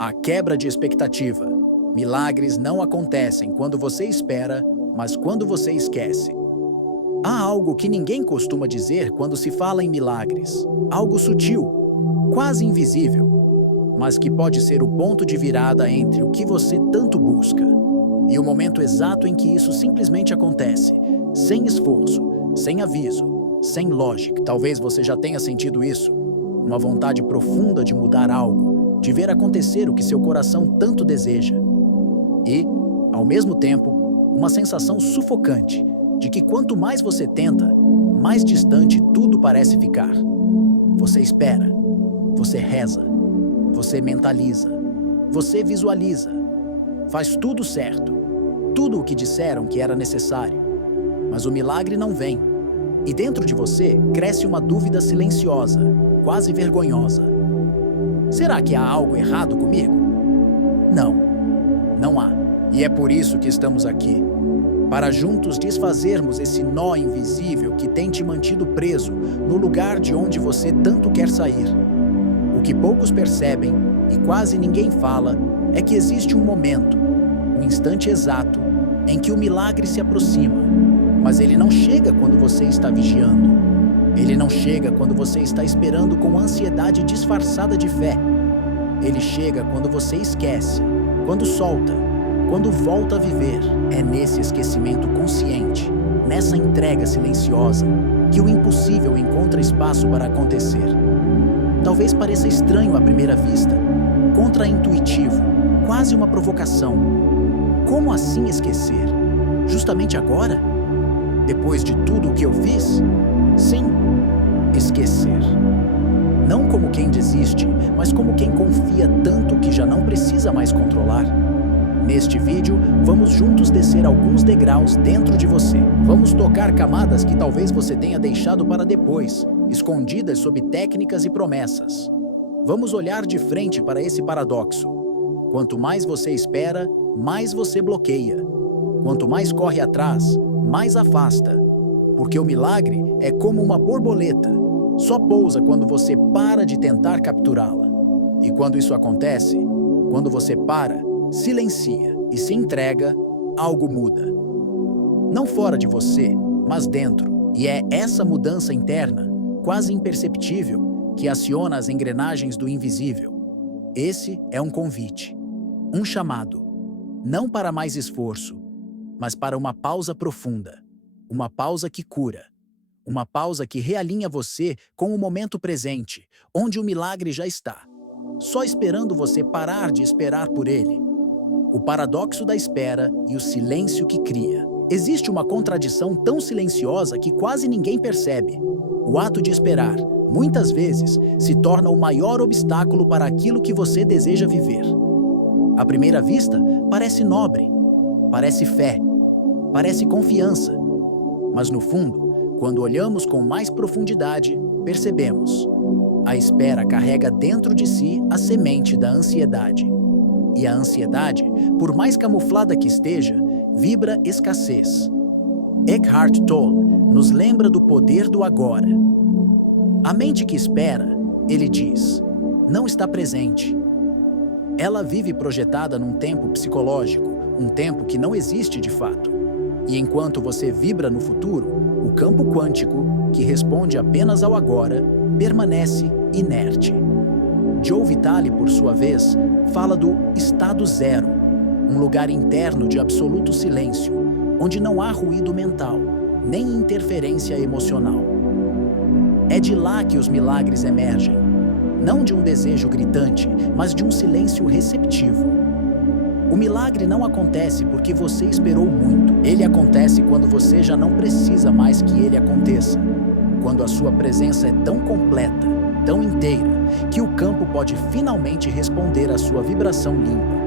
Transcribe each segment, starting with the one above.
A quebra de expectativa. Milagres não acontecem quando você espera, mas quando você esquece. Há algo que ninguém costuma dizer quando se fala em milagres. Algo sutil, quase invisível, mas que pode ser o ponto de virada entre o que você tanto busca e o momento exato em que isso simplesmente acontece, sem esforço, sem aviso, sem lógica. Talvez você já tenha sentido isso. Uma vontade profunda de mudar algo, de ver acontecer o que seu coração tanto deseja. E, ao mesmo tempo, uma sensação sufocante de que quanto mais você tenta, mais distante tudo parece ficar. Você espera, você reza, você mentaliza, você visualiza, faz tudo certo, tudo o que disseram que era necessário, mas o milagre não vem. E dentro de você cresce uma dúvida silenciosa, quase vergonhosa. Será que há algo errado comigo? Não, não há. E é por isso que estamos aqui. Para juntos desfazermos esse nó invisível que tem te mantido preso no lugar de onde você tanto quer sair. O que poucos percebem e quase ninguém fala é que existe um momento, um instante exato, em que o milagre se aproxima. Mas ele não chega quando você está vigiando. Ele não chega quando você está esperando com ansiedade disfarçada de fé. Ele chega quando você esquece, quando solta, quando volta a viver. É nesse esquecimento consciente, nessa entrega silenciosa, que o impossível encontra espaço para acontecer. Talvez pareça estranho à primeira vista, contraintuitivo, quase uma provocação. Como assim esquecer? Justamente agora? Depois de tudo o que eu fiz? Sim, esquecer. Não como quem desiste, mas como quem confia tanto que já não precisa mais controlar. Neste vídeo, vamos juntos descer alguns degraus dentro de você. Vamos tocar camadas que talvez você tenha deixado para depois, escondidas sob técnicas e promessas. Vamos olhar de frente para esse paradoxo. Quanto mais você espera, mais você bloqueia. Quanto mais corre atrás, mais afasta. Porque o milagre é como uma borboleta. Só pousa quando você para de tentar capturá-la. E quando isso acontece, quando você para, silencia e se entrega, algo muda. Não fora de você, mas dentro. E é essa mudança interna, quase imperceptível, que aciona as engrenagens do invisível. Esse é um convite, um chamado, não para mais esforço, mas para uma pausa profunda, uma pausa que cura, uma pausa que realinha você com o momento presente, onde o milagre já está, só esperando você parar de esperar por ele. O paradoxo da espera e o silêncio que cria. Existe uma contradição tão silenciosa que quase ninguém percebe. O ato de esperar, muitas vezes, se torna o maior obstáculo para aquilo que você deseja viver. À primeira vista, parece nobre, parece fé, parece confiança. Mas no fundo, quando olhamos com mais profundidade, percebemos. A espera carrega dentro de si a semente da ansiedade. E a ansiedade, por mais camuflada que esteja, vibra escassez. Eckhart Tolle nos lembra do poder do agora. A mente que espera, ele diz, não está presente. Ela vive projetada num tempo psicológico, um tempo que não existe de fato. E enquanto você vibra no futuro, o campo quântico, que responde apenas ao agora, permanece inerte. Joe Vitale, por sua vez, fala do estado zero, um lugar interno de absoluto silêncio, onde não há ruído mental, nem interferência emocional. É de lá que os milagres emergem, não de um desejo gritante, mas de um silêncio receptivo. O milagre não acontece porque você esperou muito. Ele acontece quando você já não precisa mais que ele aconteça. Quando a sua presença é tão completa, tão inteira, que o campo pode finalmente responder à sua vibração limpa.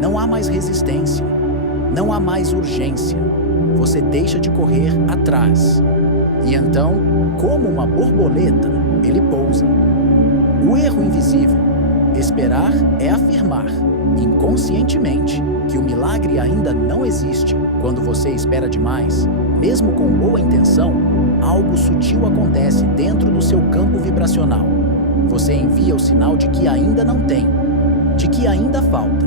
Não há mais resistência, não há mais urgência. Você deixa de correr atrás. E então, como uma borboleta, ele pousa. O erro invisível. Esperar é afirmar, inconscientemente, que o milagre ainda não existe. Quando você espera demais, mesmo com boa intenção, algo sutil acontece dentro do seu campo vibracional. Você envia o sinal de que ainda não tem, de que que ainda falta.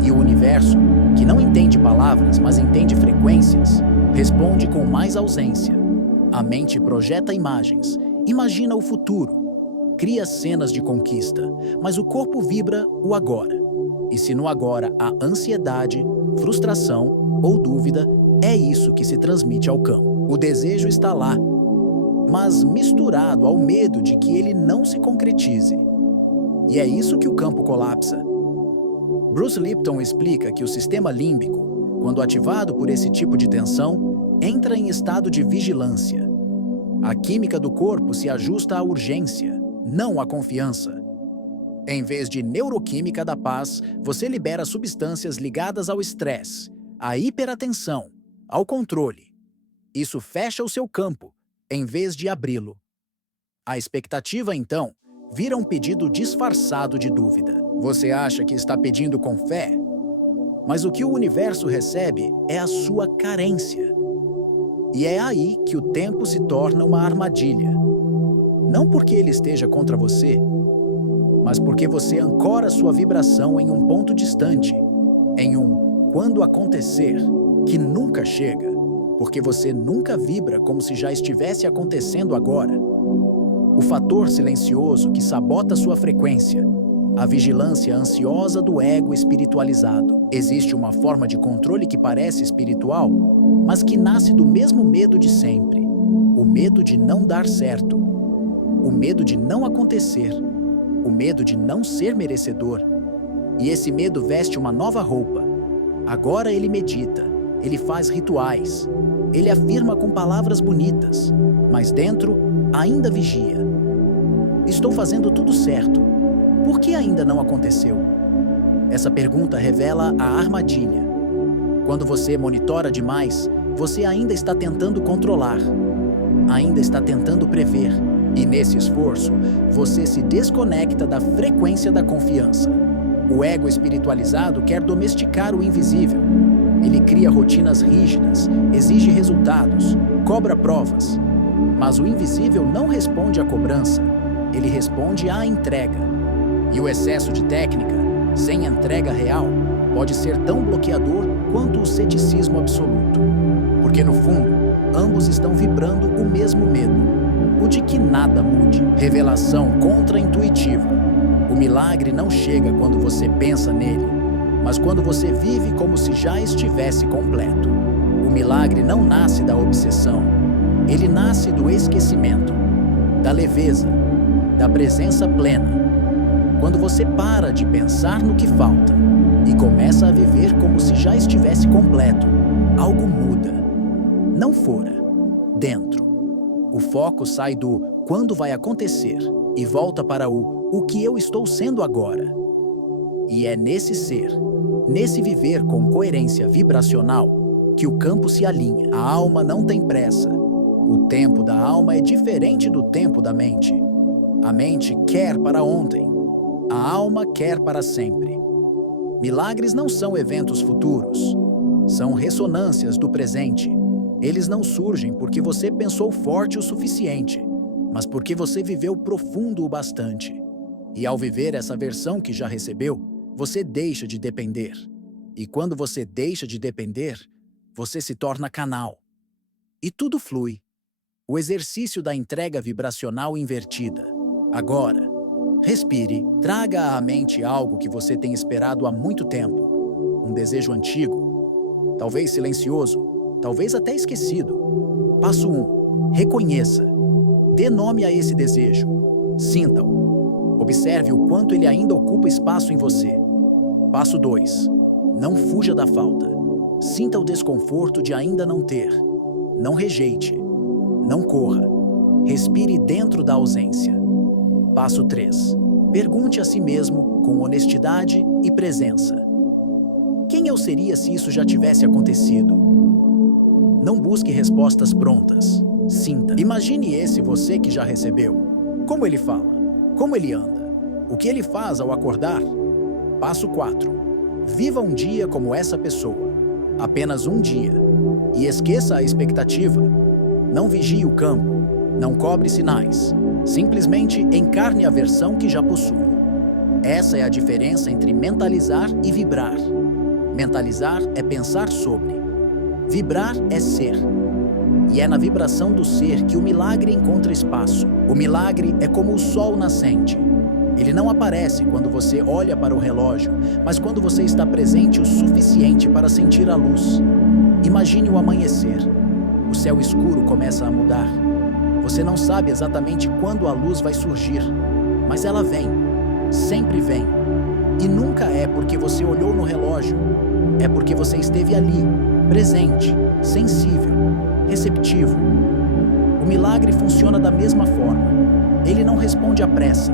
E o universo, que não entende palavras, mas entende frequências, responde com mais ausência. A mente projeta imagens, imagina o futuro, cria cenas de conquista, mas o corpo vibra o agora. E se no agora há ansiedade, frustração ou dúvida, é isso que se transmite ao campo. O desejo está lá, mas misturado ao medo de que ele não se concretize. E é isso que o campo colapsa. Bruce Lipton explica que o sistema límbico, quando ativado por esse tipo de tensão, entra em estado de vigilância. A química do corpo se ajusta à urgência, não à confiança. Em vez de neuroquímica da paz, você libera substâncias ligadas ao estresse, à hiperatenção, ao controle. Isso fecha o seu campo, em vez de abri-lo. A expectativa, então, vira um pedido disfarçado de dúvida. Você acha que está pedindo com fé? Mas o que o universo recebe é a sua carência. E é aí que o tempo se torna uma armadilha. Não porque ele esteja contra você, mas porque você ancora sua vibração em um ponto distante, em um quando acontecer, que nunca chega, porque você nunca vibra como se já estivesse acontecendo agora. O fator silencioso que sabota sua frequência, a vigilância ansiosa do ego espiritualizado. Existe uma forma de controle que parece espiritual, mas que nasce do mesmo medo de sempre. O medo de não dar certo, o medo de não acontecer, o medo de não ser merecedor. E esse medo veste uma nova roupa. Agora ele medita, ele faz rituais, ele afirma com palavras bonitas, mas dentro ainda vigia. Estou fazendo tudo certo. Por que ainda não aconteceu? Essa pergunta revela a armadilha. Quando você monitora demais, você ainda está tentando controlar, ainda está tentando prever. E nesse esforço, você se desconecta da frequência da confiança. O ego espiritualizado quer domesticar o invisível. Ele cria rotinas rígidas, exige resultados, cobra provas. Mas o invisível não responde à cobrança, ele responde à entrega. E o excesso de técnica, sem entrega real, pode ser tão bloqueador quanto o ceticismo absoluto. Porque, no fundo, ambos estão vibrando o mesmo medo, o de que nada mude. Revelação contra-intuitiva. O milagre não chega quando você pensa nele, mas quando você vive como se já estivesse completo. O milagre não nasce da obsessão, ele nasce do esquecimento, da leveza, da presença plena. Quando você para de pensar no que falta e começa a viver como se já estivesse completo, algo muda. Não fora, dentro. O foco sai do quando vai acontecer e volta para o que eu estou sendo agora. E é nesse ser, nesse viver com coerência vibracional, que o campo se alinha. A alma não tem pressa. O tempo da alma é diferente do tempo da mente. A mente quer para ontem. A alma quer para sempre. Milagres não são eventos futuros. São ressonâncias do presente. Eles não surgem porque você pensou forte o suficiente, mas porque você viveu profundo o bastante. E ao viver essa versão que já recebeu, você deixa de depender. E quando você deixa de depender, você se torna canal. E tudo flui. O exercício da entrega vibracional invertida. Agora, respire, traga à mente algo que você tem esperado há muito tempo. Um desejo antigo, talvez silencioso, talvez até esquecido. Passo 1. Reconheça. Dê nome a esse desejo. Sinta-o. Observe o quanto ele ainda ocupa espaço em você. Passo 2. Não fuja da falta. Sinta o desconforto de ainda não ter. Não rejeite. Não corra. Respire dentro da ausência. Passo 3. Pergunte a si mesmo com honestidade e presença. Quem eu seria se isso já tivesse acontecido? Não busque respostas prontas. Sinta. Imagine esse você que já recebeu. Como ele fala? Como ele anda? O que ele faz ao acordar? Passo 4. Viva um dia como essa pessoa. Apenas um dia. E esqueça a expectativa. Não vigie o campo. Não cobre sinais. Simplesmente encarne a versão que já possui. Essa é a diferença entre mentalizar e vibrar. Mentalizar é pensar sobre. Vibrar é ser. E é na vibração do ser que o milagre encontra espaço. O milagre é como o sol nascente. Ele não aparece quando você olha para o relógio, mas quando você está presente o suficiente para sentir a luz. Imagine o amanhecer. O céu escuro começa a mudar. Você não sabe exatamente quando a luz vai surgir, mas ela vem. Sempre vem. E nunca é porque você olhou no relógio. É porque você esteve ali, presente, sensível, receptivo. O milagre funciona da mesma forma. Ele não responde à pressa.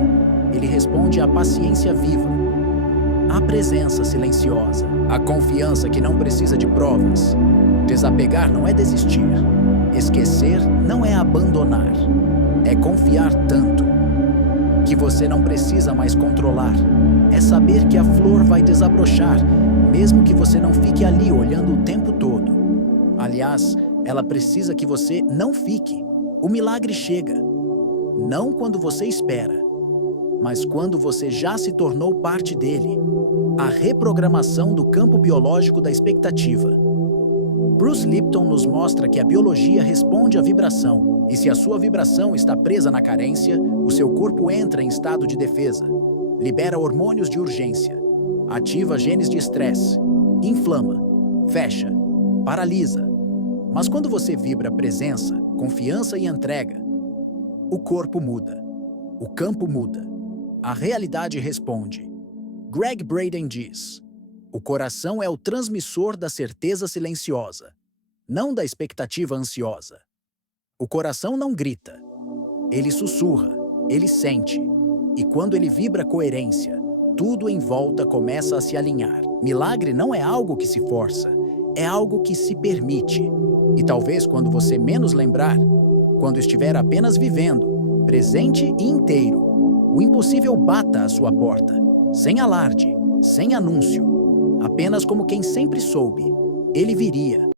Ele responde à paciência viva. À presença silenciosa. À confiança que não precisa de provas. Desapegar não é desistir. Esquecer não é abandonar. É confiar tanto que você não precisa mais controlar. É saber que a flor vai desabrochar, mesmo que você não fique ali olhando o tempo todo. Aliás, ela precisa que você não fique. O milagre chega. Não quando você espera, mas quando você já se tornou parte dele. A reprogramação do campo biológico da expectativa. Bruce Lipton nos mostra que a biologia responde à vibração, e se a sua vibração está presa na carência, o seu corpo entra em estado de defesa, libera hormônios de urgência, ativa genes de estresse, inflama, fecha, paralisa. Mas quando você vibra presença, confiança e entrega, o corpo muda, o campo muda, a realidade responde. Greg Braden diz: o coração é o transmissor da certeza silenciosa, não da expectativa ansiosa. O coração não grita. Ele sussurra, ele sente. E quando ele vibra coerência, tudo em volta começa a se alinhar. Milagre não é algo que se força, é algo que se permite. E talvez quando você menos lembrar, quando estiver apenas vivendo, presente e inteiro, o impossível bata à sua porta, sem alarde, sem anúncio. Apenas como quem sempre soube, ele viria.